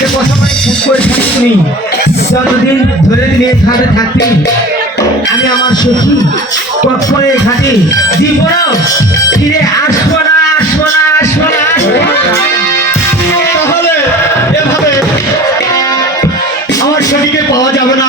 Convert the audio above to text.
একটা কথা মানে খুব করে থাকি যতদিন ধরে এই ঘাটে থাকবি, আমি আমার সখী কখনো ঘাটে দিব ফিরে আসব না আসব না আসব না। তাহলে আমার পাওয়া যাবে না।